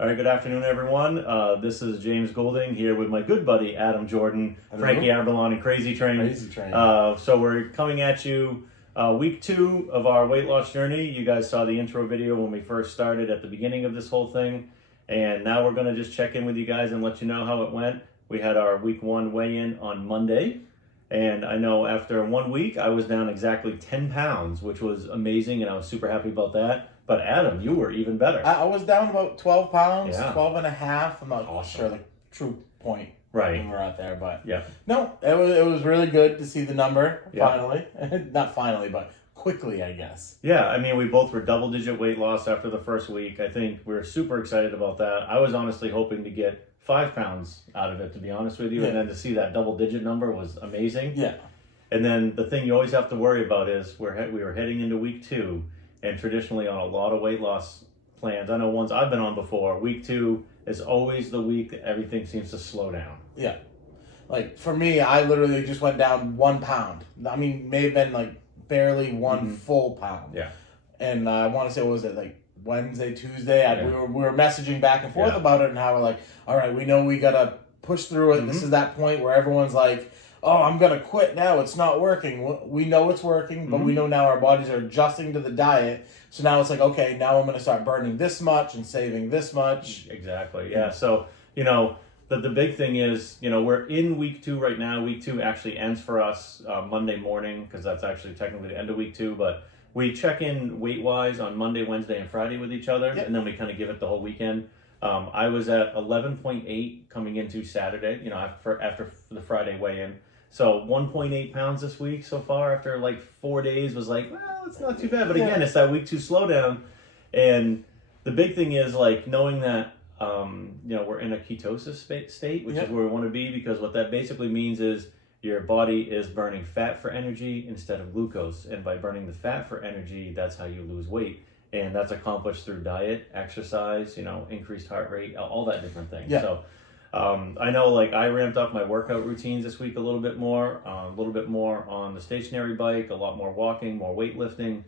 All right, good afternoon, everyone. This is James Golding here with my good buddy Adam Jordan, Hello. Frankie Aberlon, and Crazy Train. Crazy Train. So we're coming at you week 2 of our weight loss journey. You guys saw the intro video when we first started at the beginning of this whole thing, and now we're going to just check in with you guys and let you know how it went. We had our week 1 weigh-in on Monday, and I know after 1 week I was down exactly 10 pounds, which was amazing, and I was super happy about that. But Adam, you were even better. I was down about 12 pounds, Yeah. 12 and a half. I'm not Awesome. sure the true point Right. when we're out there, but Yeah. no, it was really good to see the number Yeah. finally. Not finally, but quickly, I guess. Yeah, I mean, we both were double-digit weight loss after the first week. I think we're super excited about that. I was honestly hoping to get 5 pounds out of it, to be honest with you, Yeah. and then to see that double-digit number was amazing. Yeah. And then the thing you always have to worry about is we were heading into week 2, and traditionally on a lot of weight loss plans, I know ones I've been on before, week 2 is always the week that everything seems to slow down. Yeah. Like for me, I literally just went down 1 pound. I mean, may have been like barely one full pound. Yeah. And I want to say, what was it, like Wednesday, Tuesday? Yeah. We were messaging back and forth Yeah. about it and how we're like, all right, we know we got to push through it. This is that point where everyone's like, oh, I'm going to quit now. It's not working. We know it's working, but we know now our bodies are adjusting to the diet. So now it's like, okay, now I'm going to start burning this much and saving this much. Exactly. Yeah. So, the big thing is, we're in week 2 right now. Week 2 actually ends for us Monday morning, because that's actually technically the end of week 2. But we check in weight-wise on Monday, Wednesday, and Friday with each other, and then we kind of give it the whole weekend. I was at 11.8 coming into Saturday, after the Friday weigh-in. So 1.8 pounds this week so far after like 4 days was like, well, it's not too bad. But again, it's that week 2 slowdown. And the big thing is like knowing that, we're in a ketosis state, which is where we want to be, because what that basically means is your body is burning fat for energy instead of glucose. And by burning the fat for energy, that's how you lose weight. And that's accomplished through diet, exercise, increased heart rate, all that different things. Yeah. So I know like I ramped up my workout routines this week a little bit more on the stationary bike, a lot more walking, more weightlifting.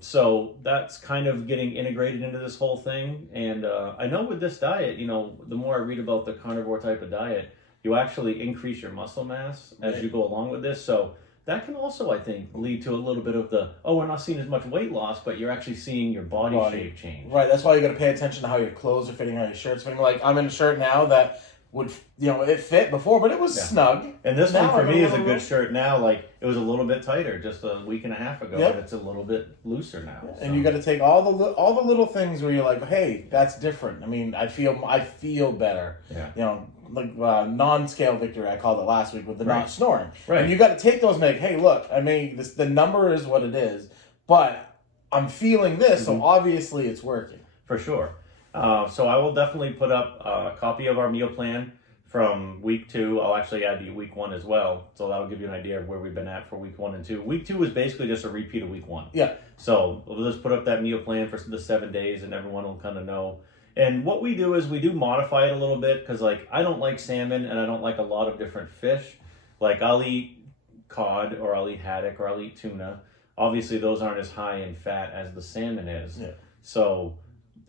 So that's kind of getting integrated into this whole thing. And I know with this diet, the more I read about the carnivore type of diet, you actually increase your muscle mass as you go along with this. So that can also, I think, lead to a little bit of we're not seeing as much weight loss, but you're actually seeing your body shape change. Right, that's why you got to pay attention to how your clothes are fitting, how your shirt's fitting. Like, I'm in a shirt now that would, it fit before, but it was snug. And this Now one for I me go is a a good little- shirt now. Like, it was a little bit tighter just a week and a half ago, Yep. but it's a little bit looser now. And you got to take all the little things where you're like, hey, that's different. I mean, I feel better. Yeah. Like non-scale victory, I called it last week with the not snoring. Right. And you got to take those and make, hey, look, I mean, the number is what it is, but I'm feeling this, so obviously it's working. For sure. So I will definitely put up a copy of our meal plan from week 2. I'll actually add the week 1 as well. So that'll give you an idea of where we've been at for week 1 and 2. Week 2 is basically just a repeat of week 1. Yeah. So we'll just put up that meal plan for the 7 days, and everyone will kind of know. And what we do is we do modify it a little bit, because like I don't like salmon and I don't like a lot of different fish. Like I'll eat cod, or I'll eat haddock, or I'll eat tuna. Obviously those aren't as high in fat as the salmon is. Yeah. So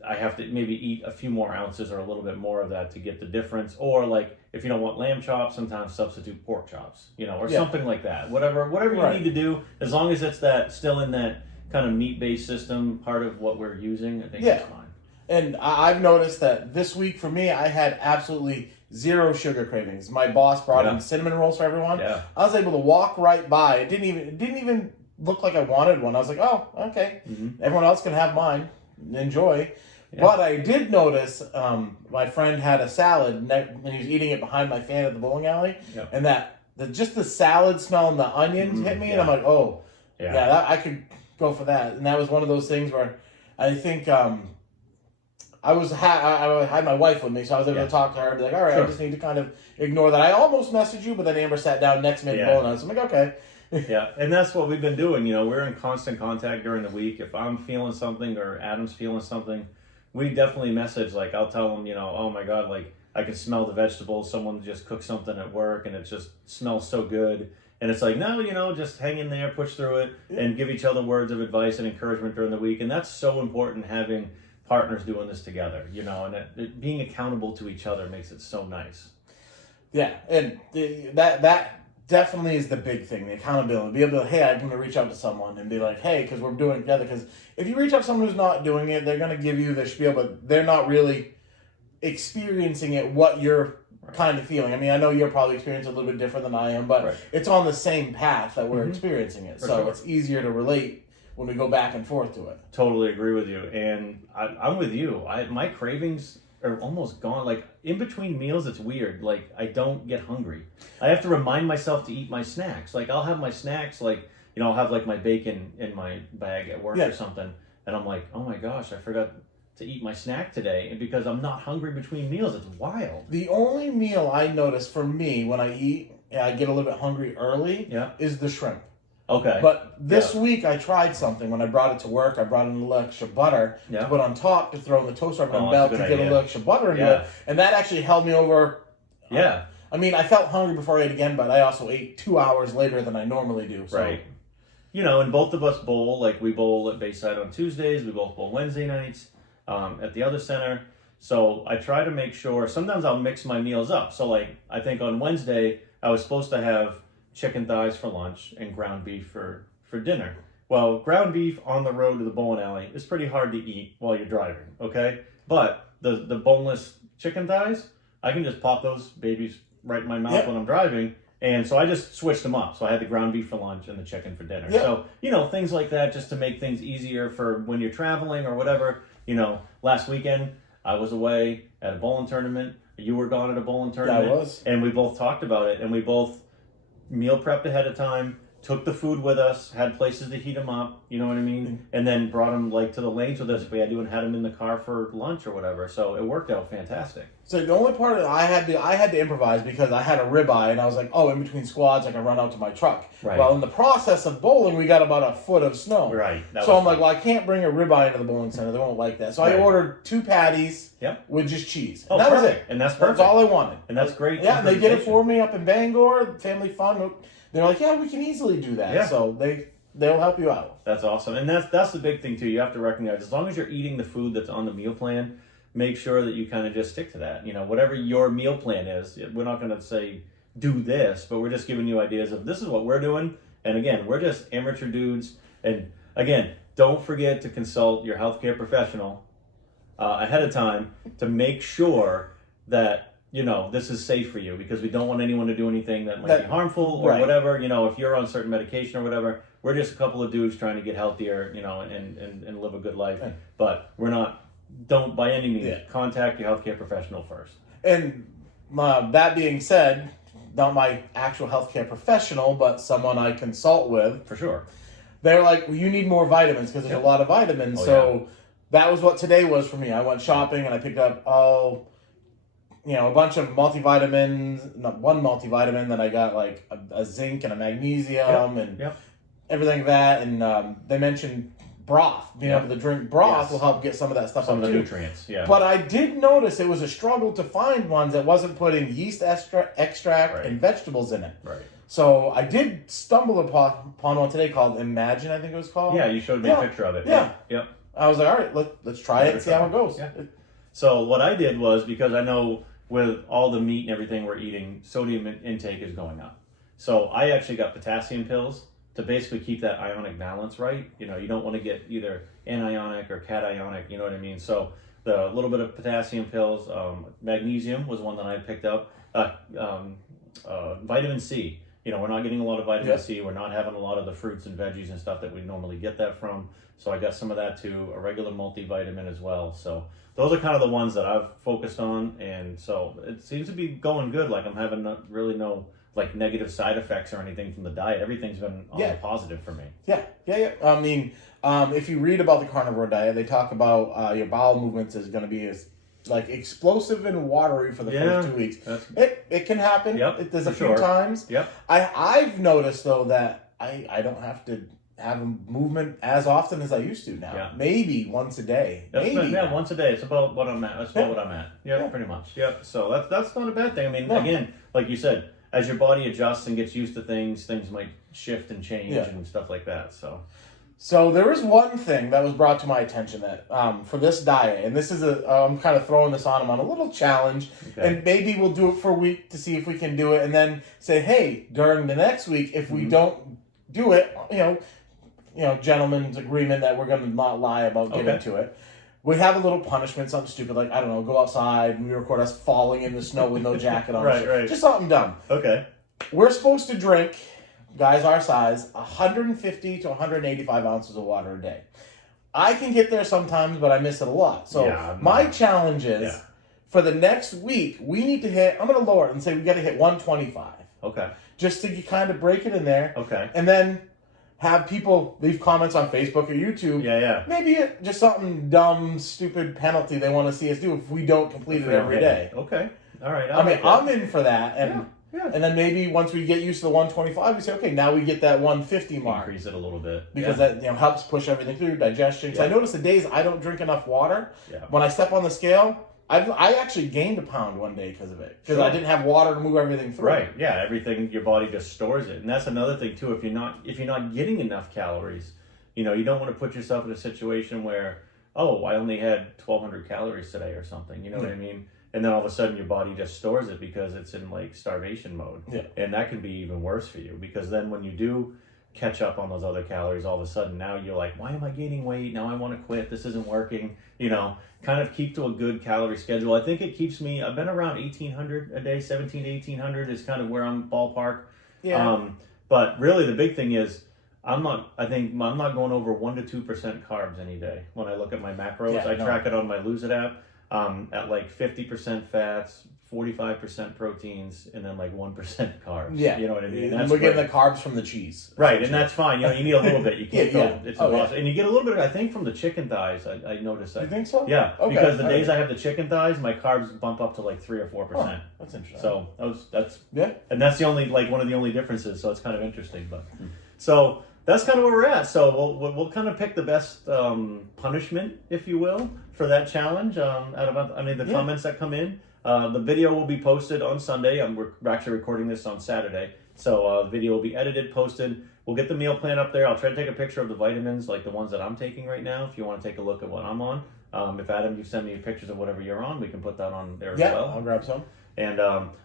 I have to maybe eat a few more ounces or a little bit more of that to get the difference. Or like if you don't want lamb chops, sometimes substitute pork chops, or something like that. Whatever you need to do, as long as it's that still in that kind of meat-based system, part of what we're using, I think it's fine. And I've noticed that this week for me, I had absolutely zero sugar cravings. My boss brought in cinnamon rolls for everyone. Yeah. I was able to walk right by. It didn't even look like I wanted one. I was like, oh, okay. Everyone else can have mine. Enjoy. Yeah. But I did notice my friend had a salad, and he was eating it behind my fan at the bowling alley. Yeah. And just the salad smell and the onions hit me, and I'm like, oh, I could go for that. And that was one of those things where I think I had my wife with me, so I was able to talk to her and be like, all right, I just need to kind of ignore that. I almost messaged you, but then Amber sat down next to me at the bowling alley, so I'm like, okay. Yeah, and that's what we've been doing. We're in constant contact during the week. If I'm feeling something or Adam's feeling something, we definitely message. Like I'll tell him, oh my God, like I can smell the vegetables. Someone just cooked something at work and it just smells so good. And it's like, no, just hang in there, push through it, and give each other words of advice and encouragement during the week. And that's so important, having partners doing this together, and being accountable to each other makes it so nice. Yeah, and that definitely is the big thing, the accountability. Be able to, hey, I'm going to reach out to someone and be like, hey, because we're doing it together. Because if you reach out to someone who's not doing it, they're going to give you the spiel, but they're not really experiencing it what you're kind of feeling. I mean, I know you're probably experiencing a little bit different than I am, but it's on the same path that we're experiencing it. So it's easier to relate when we go back and forth to it. Totally agree with you. And I'm with you. My cravings are almost gone. Like, in between meals, it's weird. Like, I don't get hungry. I have to remind myself to eat my snacks. Like, I'll have my snacks, like, I'll have, like, my bacon in my bag at work or something. And I'm like, oh my gosh, I forgot to eat my snack today. And because I'm not hungry between meals, it's wild. The only meal I notice for me when I eat, I get a little bit hungry early, is the shrimp. Okay. But this week I tried something. When I brought it to work, I brought in a little extra butter to put on top to throw in the toaster oven and melt to get a little extra butter into it. And that actually held me over. Yeah. I mean, I felt hungry before I ate again, but I also ate 2 hours later than I normally do. So. Right. And both of us bowl. Like, we bowl at Bayside on Tuesdays. We both bowl Wednesday nights at the other center. So I try to make sure. Sometimes I'll mix my meals up. So, like, I think on Wednesday I was supposed to have chicken thighs for lunch and ground beef for dinner. Well, ground beef on the road to the bowling alley is pretty hard to eat while you're driving, okay? But the boneless chicken thighs, I can just pop those babies right in my mouth when I'm driving. And so I just switched them up. So I had the ground beef for lunch and the chicken for dinner. So, things like that just to make things easier for when you're traveling or whatever. Last weekend I was away at a bowling tournament. You were gone at a bowling tournament. Yeah, I was. And we both talked about it, and we both meal prepped ahead of time, took the food with us, had places to heat them up, you know what I mean? And then brought them, like, to the lanes with us if we had to, and had them in the car for lunch or whatever. So it worked out fantastic. So the only part I had to improvise because I had a ribeye, and I was like, oh, in between squads I can run out to my truck. Right. Well, in the process of bowling, we got about a foot of snow. Right. So I'm like, well, I can't bring a ribeye into the bowling center. They won't like that. So I ordered 2 patties with just cheese. And that was it. And that's perfect. That's all I wanted. And that's great. Yeah, they did it for me up in Bangor. Family fun. They're like, yeah, we can easily do that. Yeah. So they'll help you out. That's awesome. And that's the big thing, too. You have to recognize, as long as you're eating the food that's on the meal plan, make sure that you kind of just stick to that. Whatever your meal plan is, we're not going to say do this, but we're just giving you ideas of this is what we're doing. And again, we're just amateur dudes. And again, don't forget to consult your healthcare professional ahead of time to make sure that this is safe for you, because we don't want anyone to do anything that might be harmful or whatever. If you're on certain medication or whatever, we're just a couple of dudes trying to get healthier, and live a good life. But don't by any means contact your healthcare professional first. And that being said, not my actual healthcare professional, but someone I consult with. For sure. They're like, well, you need more vitamins because there's a lot of vitamins. That was what today was for me. I went shopping and I picked up a bunch of multivitamins, not one multivitamin, then I got like a zinc and a magnesium and everything like that. And they mentioned broth. Being able to drink broth will help get some of that stuff some up of the too. nutrients, But I did notice it was a struggle to find ones that wasn't putting yeast extract and vegetables in it. Right. So I did stumble upon one today called Imagine, I think it was called. Yeah, you showed me a picture of it. Yeah. Yep. I was like, all right, let's try it and see how it goes. Yeah. So what I did was, because I know with all the meat and everything we're eating, sodium intake is going up. So I actually got potassium pills to basically keep that ionic balance right. You don't want to get either anionic or cationic, you know what I mean? So the little bit of potassium pills, magnesium was one that I picked up, vitamin C. We're not getting a lot of vitamin C. We're not having a lot of the fruits and veggies and stuff that we normally get that from. So I got some of that too, a regular multivitamin as well. So those are kind of the ones that I've focused on. And so it seems to be going good. Like, I'm having really no like negative side effects or anything from the diet. Everything's been all positive for me. Yeah. I mean, if you read about the carnivore diet, they talk about your bowel movements is going to be as like explosive and watery for the first 2 weeks. It can happen. There's a few times. I've noticed though that I don't have to have a movement as often as I used to now. Maybe once a day. Once a day. It's about what I'm at. That's about what I'm at. Pretty much. So that's not a bad thing. I mean, again, like you said, as your body adjusts and gets used to things might shift and change and stuff like that. So there was one thing that was brought to my attention that for this diet, and this is I'm kind of throwing this on them on a little challenge, and maybe we'll do it for a week to see if we can do it, and then say, hey, during the next week, if we don't do it, gentlemen's agreement that we're going to not lie about getting to it. We have a little punishment, something stupid like, I don't know, go outside and we record us falling in the snow with no jacket on. Right. Just something dumb. Okay. We're supposed to drink, guys our size, 150 to 185 ounces of water a day. I can get there sometimes, but I miss it a lot. So my challenge is, for the next week, we need to hit, I'm going to lower it and say we got to hit 125. Okay. Just to kind of break it in there. Okay. And then have people leave comments on Facebook or YouTube. Yeah. Maybe just something dumb, stupid penalty they want to see us do if we don't complete it every day. Okay. All right. I'm in for that. And and then maybe once we get used to the 125, we say, okay, now we get that 150 mark. Increase it a little bit. Because that helps push everything through, digestion. Because I notice the days I don't drink enough water, when I step on the scale, I actually gained a pound one day because of it. Because I didn't have water to move everything through. Right. Yeah. Everything, your body just stores it. And that's another thing too. If you're not getting enough calories, you don't want to put yourself in a situation where, oh, I only had 1,200 calories today or something. You know what I mean? And then all of a sudden your body just stores it because it's in like starvation mode. Yeah. And that can be even worse for you because then when you do catch up on those other calories, all of a sudden now you're like, why am I gaining weight? Now I want to quit. This isn't working. Kind of keep to a good calorie schedule. I think it keeps me, I've been around 1,800 a day, 17 to 1,800 is kind of where I'm ballpark. Yeah. But really the big thing is I'm not going over 1 to 2% carbs any day. When I look at my macros, I track it on my Lose It app. At like 50% fats, 45% proteins, and then like 1% carbs. Yeah. You know what I mean? And we're getting the carbs from the cheese. Right, and that's fine. You need a little bit. You can't go. It's impossible. Yeah. And you get a little bit, I think, from the chicken thighs. I noticed that. You think so? Yeah, okay. Because the days I have the chicken thighs, my carbs bump up to like 3 or 4%. That's interesting. So and that's the only one of the only differences. So it's kind of interesting, but so. That's kind of where we're at. So we'll kind of pick the best punishment, if you will, for that challenge out of the comments that come in. The video will be posted on Sunday. We're actually recording this on Saturday. So the video will be edited, posted. We'll get the meal plan up there. I'll try to take a picture of the vitamins, like the ones that I'm taking right now, if you want to take a look at what I'm on. If Adam, you send me pictures of whatever you're on, we can put that on there as well. Yeah, I'll grab some. And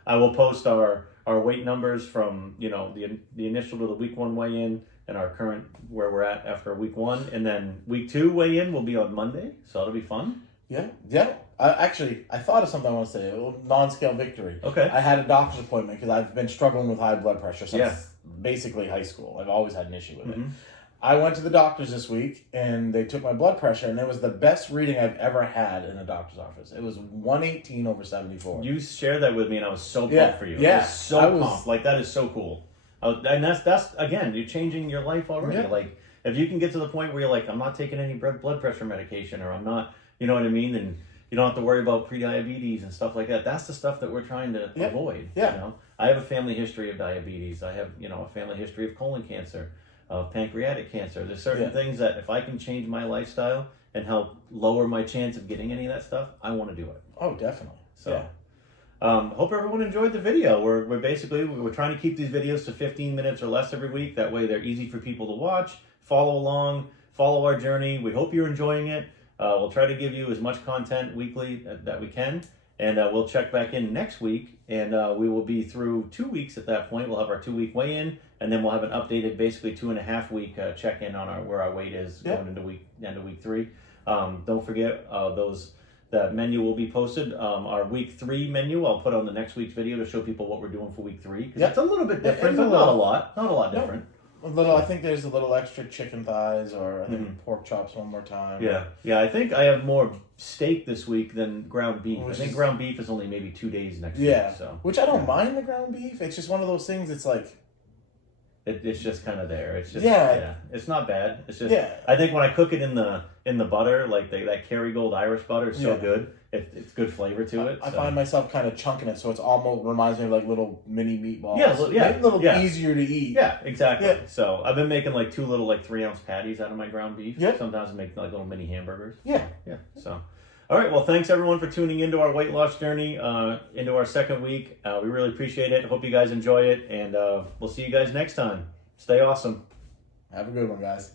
I will post our weight numbers from the initial to the week 1 weigh-in and our current where we're at after week 1, and then week 2 weigh-in will be on Monday, so that'll be fun. Yeah. I thought of something I want to say. A little non-scale victory. Okay. I had a doctor's appointment because I've been struggling with high blood pressure since basically high school. I've always had an issue with it. I went to the doctor's this week, and they took my blood pressure, and it was the best reading I've ever had in a doctor's office. It was 118 over 74. You shared that with me, and I was so pumped for you. Yeah. I was so pumped. Like, that is so cool. And that's again, you're changing your life already. Yeah. Like, if you can get to the point where you're like, I'm not taking any blood pressure medication, or I'm not, you know what I mean? And you don't have to worry about prediabetes and stuff like that. That's the stuff that we're trying to avoid. Yeah. I have a family history of diabetes. I have, a family history of colon cancer, of pancreatic cancer. There's certain things that if I can change my lifestyle and help lower my chance of getting any of that stuff, I want to do it. Oh, definitely. So, hope everyone enjoyed the video. We're trying to keep these videos to 15 minutes or less every week. That way they're easy for people to watch, follow along, follow our journey. We hope you're enjoying it. We'll try to give you as much content weekly that we can. And we'll check back in next week, and we will be through 2 weeks at that point. We'll have our 2-week weigh-in, and then we'll have an updated, basically 2.5 week check-in on where our weight is going into end of week 3. Don't forget that menu will be posted. Our week 3 menu I'll put on the next week's video to show people what we're doing for week 3. Because it's a little bit different, but not a lot different. I think there's a little extra chicken thighs, or I think pork chops one more time. Yeah. I think I have more steak this week than ground beef. I think ground beef is only maybe 2 days next week. So which I don't mind the ground beef. It's just one of those things. It's like it's just kind of there. It's just it's not bad. It's just I think when I cook it in the butter, like that Kerrygold Irish butter is so good. It's good flavor to it. I find myself kind of chunking it, so it's almost reminds me of like little mini meatballs. A little easier to eat. Yeah, exactly. Yeah. So I've been making like 2 little 3-ounce patties out of my ground beef. Yeah. Sometimes I make like little mini hamburgers. Yeah. So, all right. Well, thanks everyone for tuning into our weight loss journey, into our 2nd week. We really appreciate it. Hope you guys enjoy it, and we'll see you guys next time. Stay awesome. Have a good one, guys.